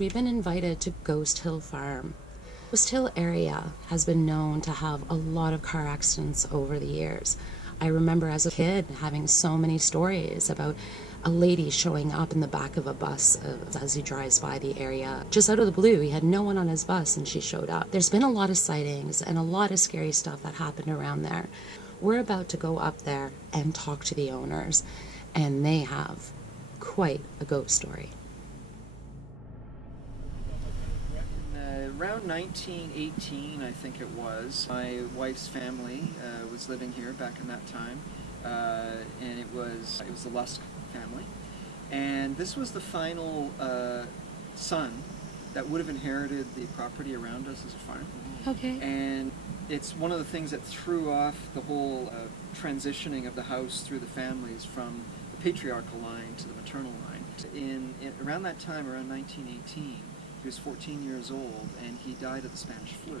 We've been invited to Ghost Hill Farm. Ghost Hill area has been known to have a lot of car accidents over the years. I remember as a kid having so many stories about a lady showing up in the back of a bus as he drives by the area. Just out of the blue, he had no one on his bus and she showed up. There's been a lot of sightings and a lot of scary stuff that happened around there. We're about to go up there and talk to the owners, and they have quite a ghost story. Around 1918, I think it was, my wife's family was living here back in that time, and it was the Lusk family, and this was the final son that would have inherited the property around us as a farm. Okay. And it's one of the things that threw off the whole transitioning of the house through the families from the patriarchal line to the maternal line. Around that time, around 1918, he was 14 years old, and he died of the Spanish flu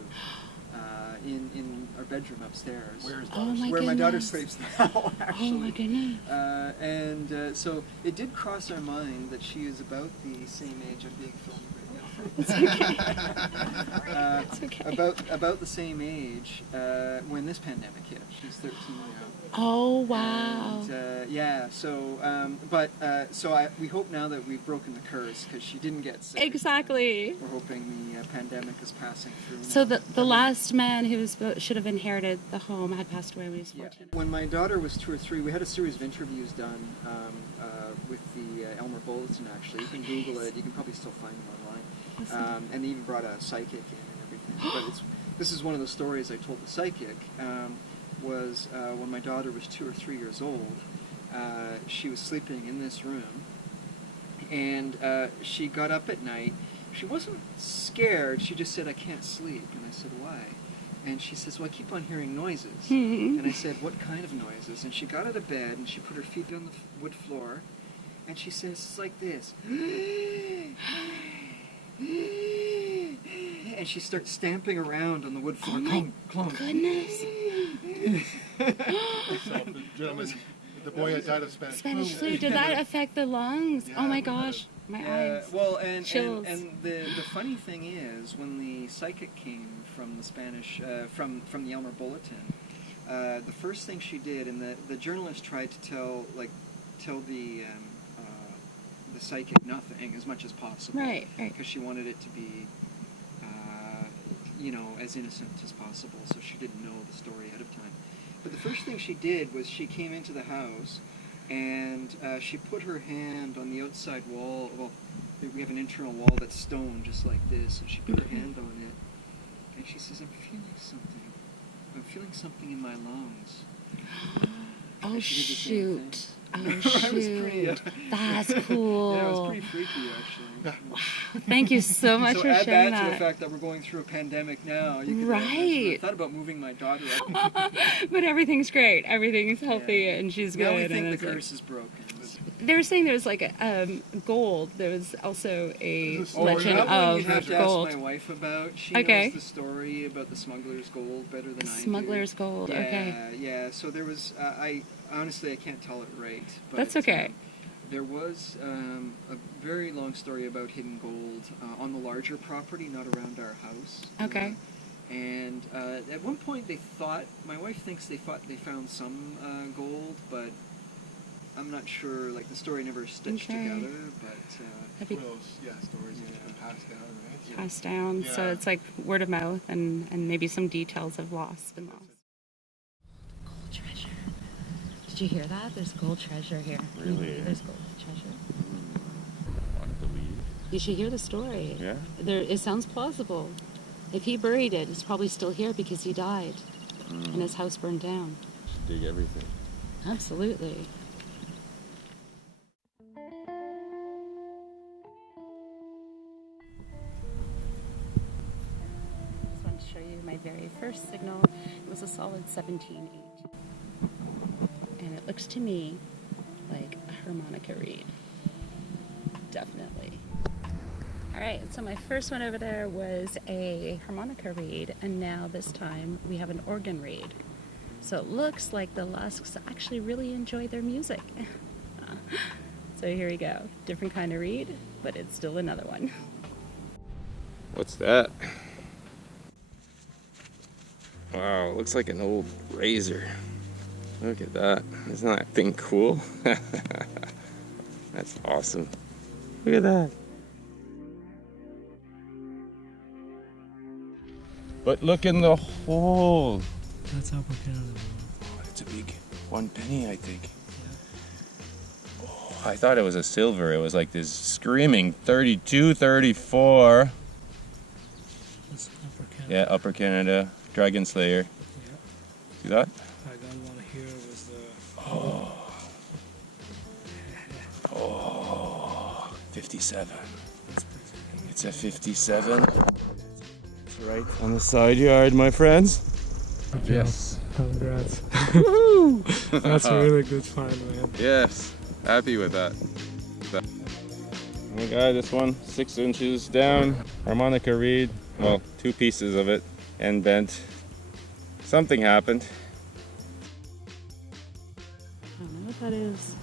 in our bedroom upstairs. Where my daughter sleeps now, actually. Oh my goodness. So it did cross our mind that she is about the same age. I'm being filmed right now. It's okay. It's okay. About the same age when this pandemic hit. She's 13 now. Oh wow! And, we hope now that we've broken the curse because she didn't get sick. Exactly. We're hoping the pandemic is passing through. So the last man who should have inherited the home had passed away when he was 14. Yeah. When my daughter was 2 or 3, we had a series of interviews done with the Elmer Bulletin. Actually, you can Google it. You can probably still find them online. And they even brought a psychic in and everything. But this is one of the stories I told the psychic. Was when my daughter was 2 or 3 years old, she was sleeping in this room, and she got up at night. She wasn't scared, she just said, "I can't sleep." And I said, "Why?" And she says, "Well, I keep on hearing noises." And I said, "What kind of noises?" And she got out of bed, and she put her feet on the wood floor, and she says, "It's like this." And she starts stamping around on the wood floor. Oh my clunk. Goodness. So the gentleman, the boy had died of Spanish flu. Did that affect the lungs? Yeah, oh my gosh, my eyes. Well, and the funny thing is, when the psychic came from the Spanish, from the Elmer Bulletin, the first thing she did, and the journalist tried to tell the psychic nothing as much as possible, right, because she wanted it to be, as innocent as possible, so she didn't know the story ahead of time. But the first thing she did was she came into the house, and she put her hand on the outside wall. Well, we have an internal wall that's stone, just like this, and she put her hand on it, and she says, "I'm feeling something. I'm feeling something in my lungs." Oh shoot. Oh It shoot. was pretty, That's cool. Yeah, it was pretty freaky, actually. Thank you so much for add sharing that to that. the fact that we're going through a pandemic now. You can Right. I thought about moving my daughter up. But everything's great. Everything's healthy, and she's good. Now we think and the curse is broken. They were saying there was like a gold. There was also a legend That one of you have to gold. ask my wife about. She Okay. knows the story about the smuggler's gold better than I do. Smuggler's gold. Yeah, Okay. yeah. So there was. I honestly can't tell it right. But, That's okay. there was a very long story about hidden gold on the larger property, not around our house. Okay. And at one point my wife thinks they found some gold, but I'm not sure, like the story never stitched together, but... That'd be stories that have been passed down, right? So, passed down, so it's like word of mouth, and maybe some details have been lost. Gold treasure. Did you hear that? There's gold treasure here. Really? There's gold treasure. Want to believe? You should hear the story. Yeah? It sounds plausible. If he buried it, it's probably still here because he died and his house burned down. Should dig everything. Absolutely. I just wanted to show you my very first signal. It was a solid 17.8. And it looks to me like a harmonica reed. Definitely. Alright, so my first one over there was a harmonica reed, and now this time we have an organ reed. So it looks like the Lusks actually really enjoy their music. So here we go. Different kind of reed, but it's still another one. What's that? Wow, looks like an old razor. Look at that. Isn't that thing cool? That's awesome. Look at that. But look in the hole. That's Upper Canada. Oh, it's a big 1 penny, I think. Oh, I thought it was a silver. It was like this screaming 32, 34. That's Upper Canada. Yeah, Upper Canada, Dragon Slayer. Yeah. See that? I got one here was the. Oh, 57. That's pretty good. It's a 57. It's right on the side yard, my friends. Yes. Congrats. That's a really good find, man. Yes. Happy with that. We got this one, 6 inches down. Harmonica reed. Well, 2 pieces of it. And bent. Something happened. I don't know what that is.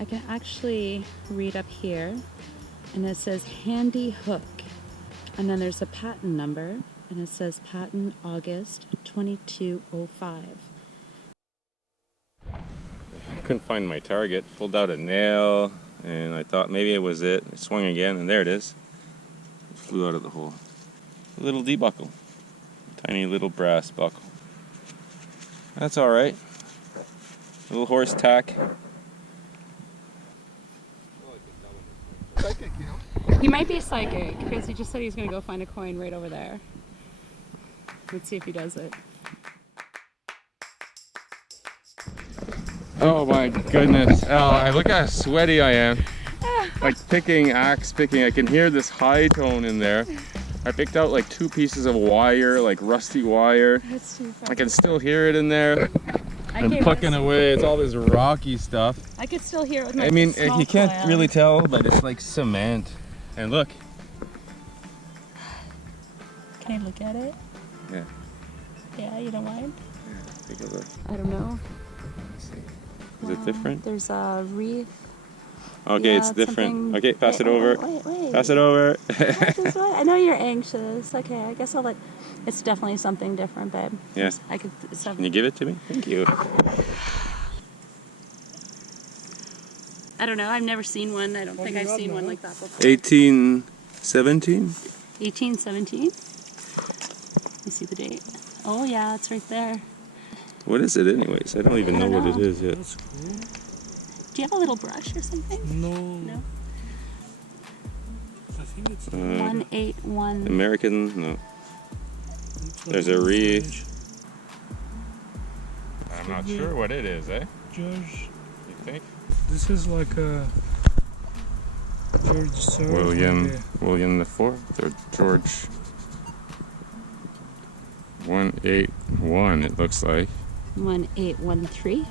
I can actually read up here, and it says handy hook. And then there's a patent number, and it says patent August 2205. Couldn't find my target. Pulled out a nail, and I thought maybe it was it. I swung again, and there it is. It flew out of the hole. A little D-buckle. Tiny little brass buckle. That's alright. Little horse tack. Psychic, you know? He might be psychic, because he just said he's going to go find a coin right over there. Let's see if he does it. Oh my goodness. Oh, look how sweaty I am. Like axe picking. I can hear this high tone in there. I picked out like 2 pieces of wire, like rusty wire. That's too funny. I can still hear it in there. I I'm gave plucking us- away. It's all this rocky stuff. I could still hear it with my I mean, small you can't file. really tell, but it's like cement. And look. Can I look at it? Yeah. Yeah, you don't mind? Take a look. I don't know. Let's see. Is it different? There's a wreath. Okay, Yeah, it's different. something- Okay, pass Wait, it over. Wait. Pass it over. This is what- I know you're anxious. Okay, I guess I'll let. It's definitely something different, babe. Yeah. I could. Can you give it to me? Thank you. I don't know. I've never seen one. I don't think I've seen one like that before. 1817? 1817. Let me see the date. Oh yeah, it's right there. What is it anyways? I don't even know what it is yet. That's cool. Do you have a little brush or something? No. No. I think it's. 181. American? No. looks like There's a it's wreath. French. I'm not sure what it is, eh? George, You think? this is like a George Sir. William the Fourth or George 181 it looks like. 1813.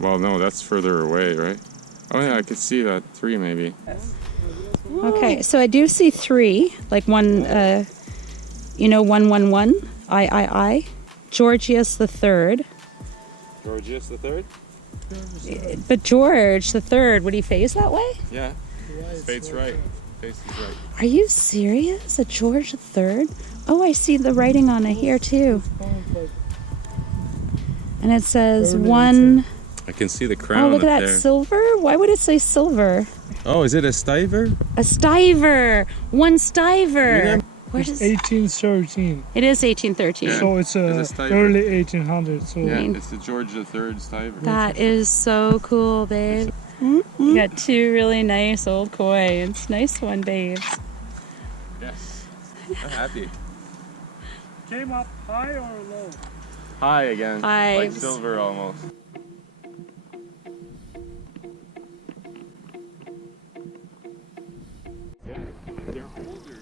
Well, no, that's further away, right? Oh yeah, I could see that 3 maybe. Okay, so I do see 3, like one, 111, I. Georgius the Third. Georgius the Third? But George the Third, would he face that way? Yeah. Fate's right. Face is right. Are you serious? A George the Third? Oh, I see the writing on it here too. And it says one. I can see the crown Oh, look up at that there. silver. Why would it say silver? Oh, is it a stiver? A stiver. One stiver. Where's It's it? 1813. It is 1813. Yeah. So it's It's a stiver. early 1800s. So Yeah, mean- it's the George the Third stiver. That is so cool, babe. You got 2 really nice old coins. Nice one, babes. Yes. I'm happy. came up high or low? High again. High. Like silver almost. Yeah, they're older.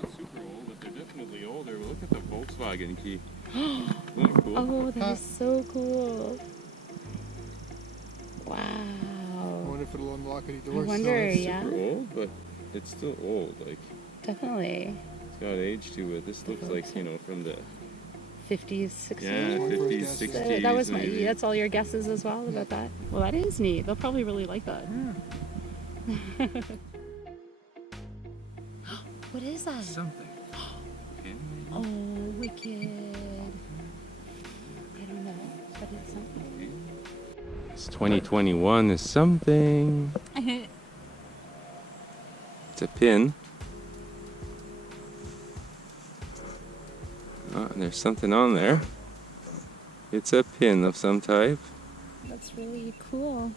Not super old, but they're definitely older. Look at the Volkswagen key. Isn't that cool? Oh, that is so cool. I Wow. wonder if it'll unlock any I doors. wonder, So yeah. Super old, but it's still old. Like, Definitely. it's got age to it. This looks like, from the 50s, 60s. yeah, One for 50s, guesses. 60s. That was my. maybe. That's all your guesses as well about that. Well, that is neat. They'll probably really like that. What is that? Something. Pin? Oh, wicked. I don't know, but it's something. It's 2021 is something. It's a pin. Oh, and there's something on there. It's a pin of some type. That's really cool.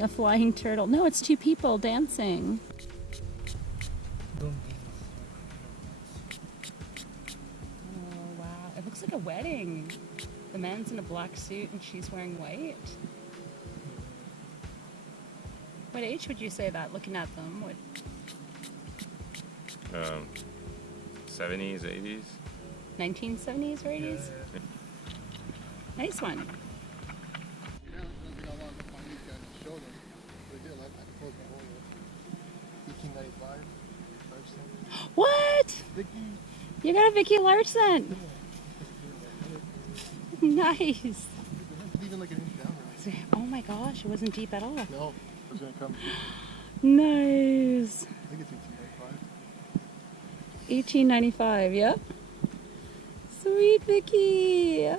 A flying turtle. No, it's two people dancing. Oh, wow. It looks like a wedding. The man's in a black suit and she's wearing white. What age would you say that, looking at them? What... 70s, 80s. 1970s or 80s? Yeah. Nice one. Yeah, it doesn't take how long to find these guys and show them. They did. I closed my hole with 1895. Larson. What? Vicky. You got a Vicky Larson. Nice. Even like an inch down there. Oh my gosh, it wasn't deep at all. No, it was going to come. Nice. I think it's 1895. 1895, yep. Sweet Vicky.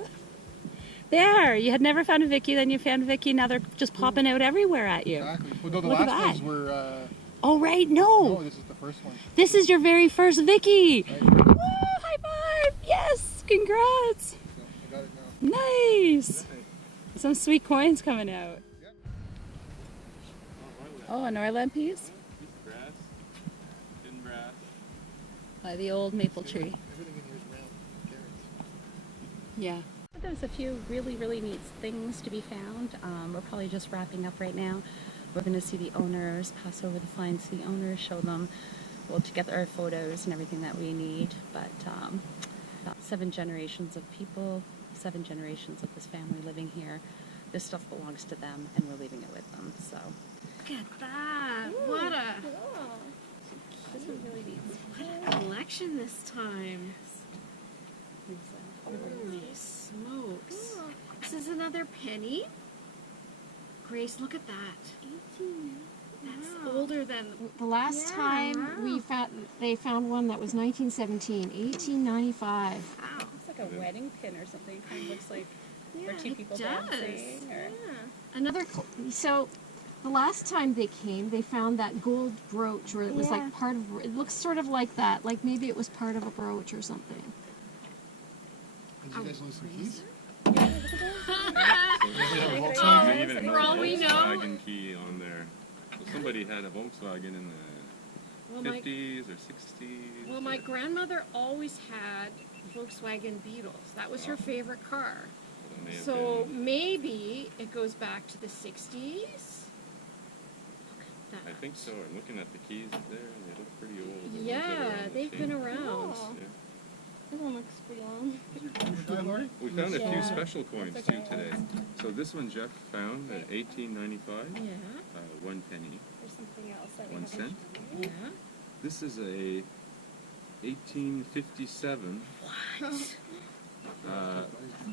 There, you had never found a Vicky, then you found a Vicky, now they're just popping out everywhere at you. Exactly. Well, no, the Look at last ones that. were. Oh, right, No, no. this is the first one. This is your very first Vicky. Right. Woo, high five. Yes, congrats. So I got it now. Nice. Some sweet coins coming out. Yep. Oh, an Orland piece Grass. Thin grass. by the old maple tree. Everything in here is round. Carrots. Yeah. There's a few really, really neat things to be found. We're probably just wrapping up right now. We're going to see the owners, pass over the finds to the owners, show them, well, to get our photos and everything that we need. But 7 generations of people, 7 generations of this family living here. This stuff belongs to them, and we're leaving it with them. So Look at that. What a this is really neat. what a collection this time. Holy smokes. This is another penny. Grace, look at that. That's older than The last time we found, they found one that was 1917, 1895. wow. It's like a wedding pin or something. It kind of looks like for two it people does. dancing. Or... Another, so the last time they came, they found that gold brooch where it was like part of, it looks sort of like that, like maybe it was part of a brooch or something. Did you guys lose some keys? Even For all we know- Volkswagen key on there. So somebody had a Volkswagen in the Well, my 50s or 60s. well, my grandmother always had Volkswagen Beetles. That was her favorite car. It may have So been- maybe it goes back to the 60s. Look I at think so. I'm looking at the keys there, and they look pretty old. the ones that are Yeah, on the they've chain. been around. Yeah. This one looks pretty long. Hi, Lori. We found a few Yeah. special coins That's too okay. today. So this one Jeff found at 1895, Yeah, 1 penny, There's something else that we 1 haven't- cent. yeah. This is a 1857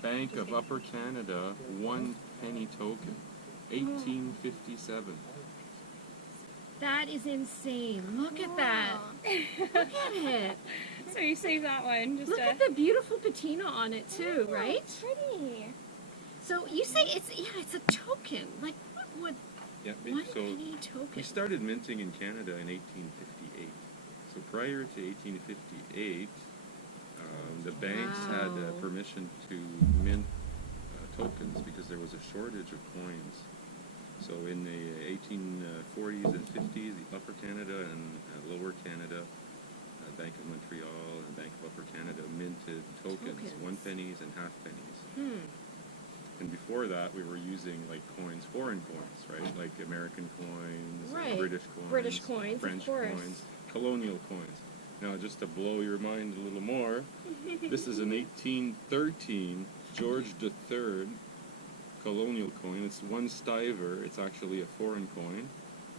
Bank of Upper Canada 1 penny token. 1857. That is insane. Look at that. Look at it. So you save that one. Just Look at the beautiful patina on it too, right? Pretty. So you say it's a token. Like what would Yeah, one so penny we token? started minting in Canada in 1858. So prior to 1858, the banks had Wow. permission to mint tokens because there was a shortage of coins. So in the 1840s and 50s, the Upper Canada and Lower Canada, Bank of Montreal and Bank of Upper Canada minted tokens, Tokens. 1 pennies and half pennies. Hmm. And before that, we were using like coins, foreign coins, right? Like American coins, Right. British coins, British coins, of French course. coins, colonial coins. Now, just to blow your mind a little more, this is an 1813 George III colonial coin. It's 1 stiver. It's actually a foreign coin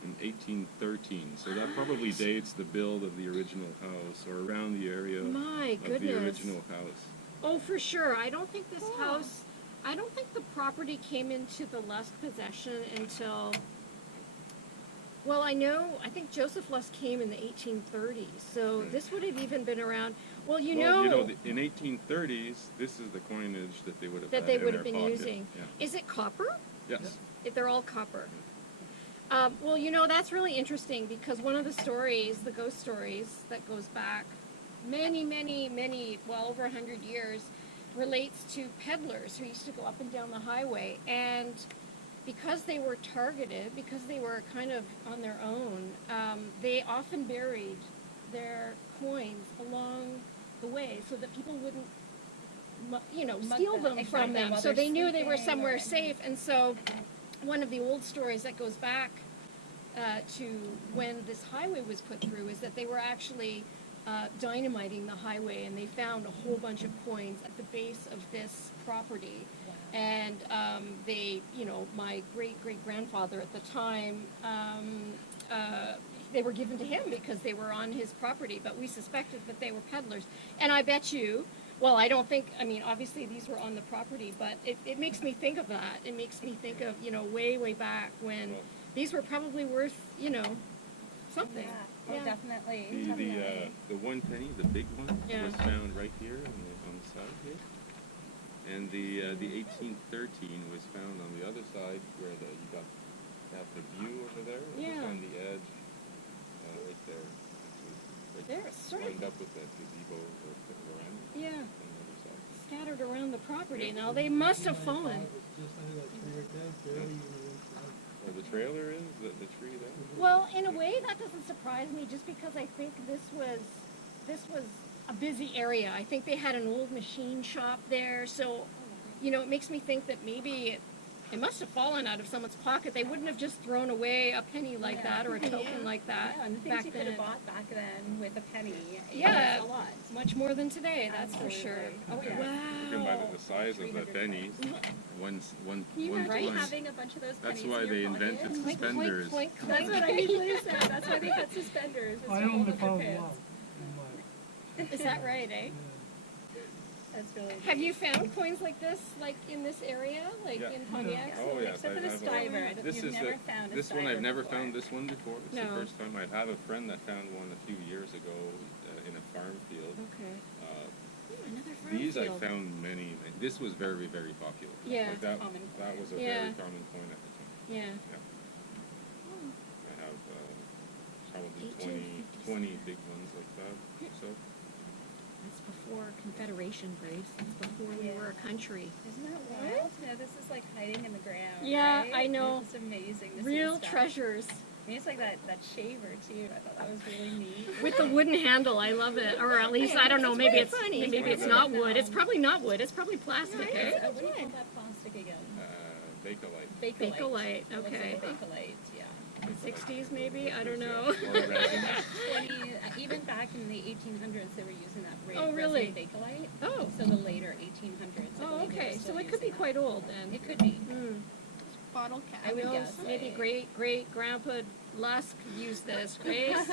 in 1813. So that probably dates the build of the original house or around the area My of the goodness. original house. Oh, for sure. I don't think this house. I don't think the property came into the Lusk possession until Well, I think Joseph Lusk came in the 1830s, so this would have even been around. Well, in 1830s, this is the coinage that they would have been using. Yeah. Is it copper? Yes. They're all copper. Well, that's really interesting because one of the stories, the ghost stories that goes back many, well, over 100 years, relates to peddlers who used to go up and down the highway. And because they were targeted, because they were kind of on their own, they often buried their coins along the way so that people wouldn't, steal them from them. So they knew they were somewhere safe. And so one of the old stories that goes back to when this highway was put through is that they were actually dynamiting the highway, and they found a whole bunch of coins at the base of this property. Wow. And they, my great-great-grandfather at the time, they were given to him because they were on his property, but we suspected that they were peddlers. And I bet you, well, I don't think, obviously these were on the property, but it makes me think of that. It makes me think of, way back when these were probably worth, something. Yeah. Oh, definitely. The 1 penny, the big one, was found right here on the side here. And the 1813 was found on the other side where you have the view over there. It was on the edge, right there. They're sort lined up with that gazebo or around. Yeah. On the other side. Scattered around the property. Now they must have fallen. Or the trailer is the tree there. Well, in a way, that doesn't surprise me, just because I think this was a busy area. I think they had an old machine shop there, so it makes me think that maybe it must have fallen out of someone's pocket. They wouldn't have just thrown away a penny like that or a token like that. Yeah, and the things you could have bought back then with a penny. Yeah, a lot. Much more than today, that's for sure. Oh, yeah. Wow. You can buy the size of the pennies. One You one imagine coin. having a bunch of those pennies That's why in your they pocket? invented suspenders. Clink, clink, That's what I usually say. That's why they had suspenders. I only found one. Is that right, eh? That's really neat. Have you found coins like this, like in this area, like in Pontiac? Oh yes, Except for the stiver. You've never found a this one. stiver I've never before. found this one before. It's No. the first time. I have a friend that found one a few years ago in a farm field. Okay. Another farm These field. I found many. This was very, very popular. Yeah. Like that, Common that coin. was a Yeah. very common coin at the time. Yeah. I have probably 20 big ones like that. So That's before Confederation, Grace. That's before we were a country. Isn't that wild? Yeah, this is like hiding in the ground. Yeah, right? I know. It's amazing. To see Real this stuff. treasures. I mean, it's like that shaver too. I thought that was really neat. With the wooden handle, I love it. Or at least, I don't know, maybe it's not wood. It's probably not wood. It's probably plastic, eh? What do you call that plastic again? Bakelite. Bakelite, It looks okay. like a Bakelite, yeah. 60s maybe? I don't know. Or resin. Even back in the 1800s, they were using that Oh, really? resin Bakelite. Oh. So the later 1800s. I Oh, believe they were okay. still So it could be using quite that. old then. It could be. Hmm. Bottle cap. I would Who knows? guess. Maybe great-great-grandpa Lusk used this, Grace.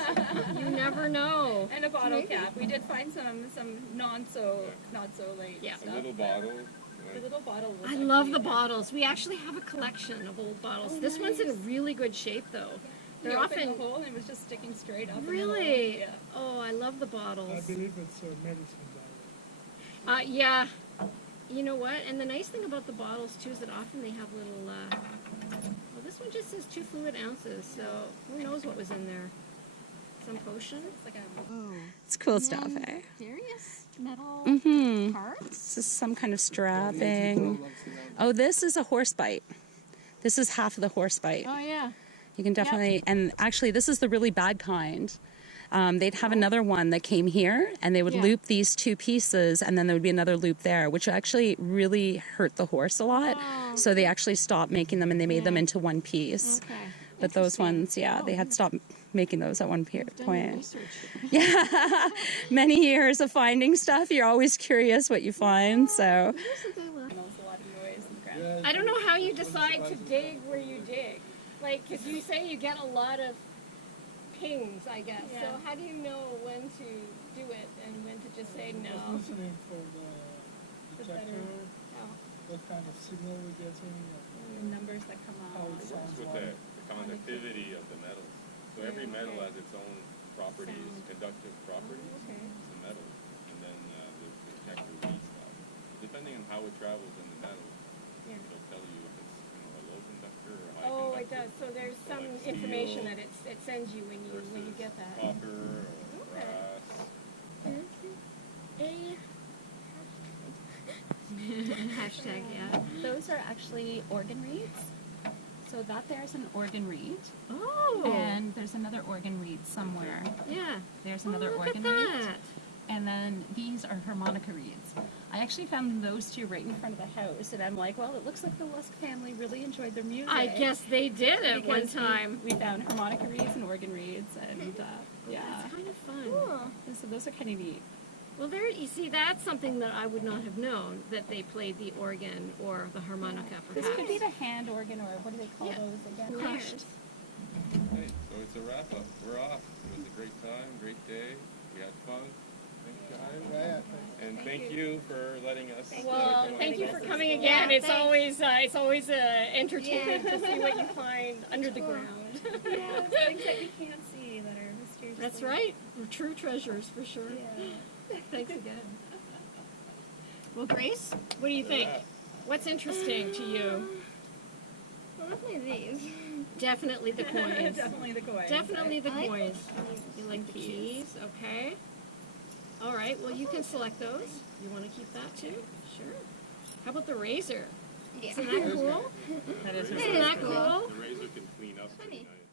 You never know. And a bottle Maybe. cap. We did find some not so late. Yeah. A stuff, little but bottle. The little bottle. Was I love the actually- bottles. We actually have a collection of old bottles. Oh, This one's nice. in really good shape, though. We They're opened often the hole and it was just sticking straight up. in the really. hole. Yeah. Oh, I love the I bottles. believe it's a medicine bottle. Yeah. You know what? And the nice thing about the bottles too is that often they have little. Well, this one just says 2 fluid ounces, so who knows what was in there? Some potion. It's like a It's cool stuff, eh? Various metal Mm-hmm. parts. This is some kind of strapping. Oh, this is a horse bite. This is half of the horse bite. Oh yeah. You can definitely, and actually this is the really bad kind. They'd have another one that came here and they would loop these 2 pieces and then there would be another loop there, which actually really hurt the horse a lot. Oh. So they actually stopped making them and they made them into one piece. Okay. But those ones, they had stopped making those at one Done your point. research. Yeah, many years of finding stuff. You're always curious what you find, so. There's a lot of noise in the ground. I don't know how you decide to dig where you dig. Like, because you say you get a lot of pings, I guess. Yeah. So how do you know when to do it and when to just say I was no? listening for the detector, Oh. what kind of signal we're getting, The numbers that come how out. it sounds With like. the conductivity of the metals. So every metal has its own properties, conductive properties. Okay. It's a metal, and then the detector reads that. Depending on how it travels in the metal, Yeah. it'll tell you if it's a low conductor or a high Oh, conductor. it does. So there's So some like information steel that it sends you when you versus get that. copper or brass. Hashtag, yeah. Those are actually organ reeds. So that there's an organ reed. Oh. And there's another organ reed somewhere. Yeah. There's another look organ at reed. that. And then these are harmonica reeds. I actually found those two right in front of the house, and I'm like, well, it looks like the Lusk family really enjoyed their music. I guess they did at one Because time. we found harmonica reeds and organ reeds, and yeah. That's kind of fun. And so those are kind of neat. Well, there. You see, that's something that I would not have known, that they played the organ or the harmonica. Perhaps. This could be the hand organ, or what do they call Yeah. those again? Crushed. Hey, so it's a wrap up. We're off. It was a great time, great day. We had fun. Thanks, guys. Yeah, And thank you for letting us. Well, come thank on. you for coming again. It's always entertaining to see what you find under the ground. Yeah, things that we can't see that are mysterious. That's right. We're true treasures for sure. Yeah. Thanks again. Well, Grace, what do you think? What's interesting to you? Well, definitely these. Definitely the coins. Definitely the coins. Definitely the I like coins. You like the keys? Okay. All right. Well, you can select those. You want to keep that too? Sure. How about the razor? Yeah. Isn't that cool? That is Isn't that cool? The razor can clean up pretty Funny. nice.